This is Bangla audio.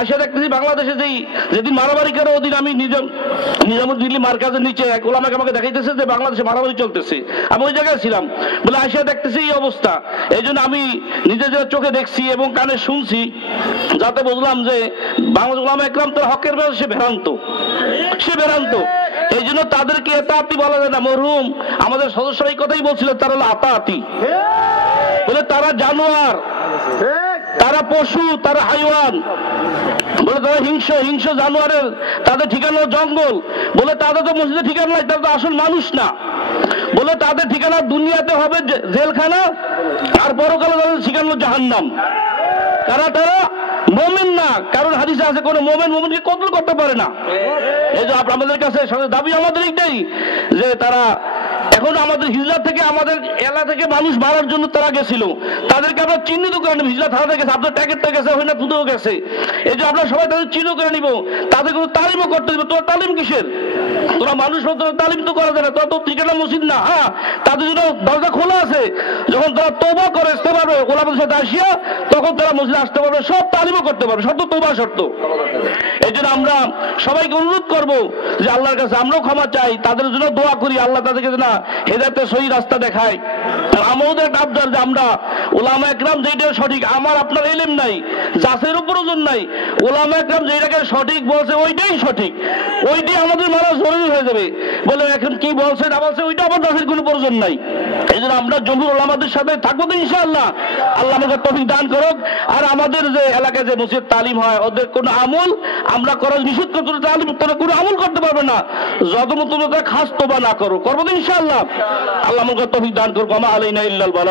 আসে দেখতেছি বাংলাদেশে যেদিন মারামারি করে ওদিন আমি নিজামুদ্দিন মার্কাজের নিচে এক ওলামাকে আমাকে দেখাইতেছে যে বাংলাদেশে মারামারি চলতেছে। আমি ওই জায়গায় ছিলাম বলে আসিয়া দেখতেছি এই অবস্থা। এই জন্য আমি নিজে যে চোখে দেখছি এবং কানে শুনছি, যাতে বুঝলাম যে বাংলাদেশ ওলামা একরাম তার হকের ব্যাপারে সে ভ্রান্ত। এই জন্য তাদেরকে এতাআতি বলা যায় না। মরহুম আমাদের সদস্যরা এই কথাই বলছিল, তারা হলো আতাআতি, বলে তারা জানোয়ার, তারা পশু, তারা হাইওয়ান, বলে তারা হিংস্র জানোয়ারের, তাদের ঠিকানা জঙ্গল, বলে তাদের তো মসজিদে ঠিকানা নাই, তারা তো আসল মানুষ না, বলে তাদের ঠিকানা দুনিয়াতে হবে জেলখানা আর পরকালে তাদের ঠিকানা জাহান্নাম। তারা মুমিন না, কারণ হাদিসে আছে কোন মুমিনকে কতল করতে পারে না। এই যে আমাদের কাছে দাবি আমাদের এইটাই যে তারা এখন আমাদের হিজলা থেকে, আমাদের এলাকা থেকে মানুষ মারার জন্য তারা গেছিল, তাদেরকে আমরা চিহ্নিত করে নিব। হিজলা থানাতে গেছে, আপনার ট্যাগেরটা গেছে, হইনা তুতেও গেছে। এই যে আমরা সবাই তাদের চিহ্নিত করে নিব, তাদের কোনো তালিমও করতে দিব। তোরা তালিম কিসের? তোরা মানুষ, তোরা তালিম তো করা যায় না, তোরা তো ঠিকানা মসজিদ না। হ্যাঁ, তাদের জন্য দরজা খোলা আছে, যখন তারা তওবা করে আসতে পারবে ওলামাদের সাথে আসিয়া, তখন তারা মসজিদে আসতে পারবে, সব তালিমও করতে পারবে, শর্ত তওবা শর্ত। এই জন্য আমরা সবাইকে অনুরোধ করবো যে আল্লাহর কাছে আমরাও ক্ষমা চাই, তাদের জন্য দোয়া করি, আল্লাহ তাদেরকে না হেদায়েতের সহি রাস্তা দেখায়। আমাদের একটা আবদার যে আমরা ওলামা একরাম যেটা সঠিক, আমার আপনার ইলম নাই, যাচের প্রয়োজন নাই, ওলামা একরাম যেটাকে সঠিক বলছে ওইটাই সঠিক, ওইটাই আমাদের মানা জরুরি হয়ে যাবে। বলে এখন কি বলছে না বলছে ওইটা আমার যাচের কোনো প্রয়োজন নাই। এই জন্য আমরা জমহুর ওলামাদের সাথে থাকবো তো ইনশাআল্লাহ। আল্লাহ আমাদের তৌফিক দান করুক। আর আমাদের যে এলাকায় যে মসজিদ তালিম হয়, ওদের কোনো আমল আমরা করা নিষেধ করতে, তালিম তোরা কোনো আমল করতে পারবে না যতক্ষণ তোমরা খাস তোবা না করো, করবো তো ইনশাআল্লাহ। আল্লাহ আমাদের তৌফিক দান করুক। আমা আলাইনা ইল্লাল বালাগ।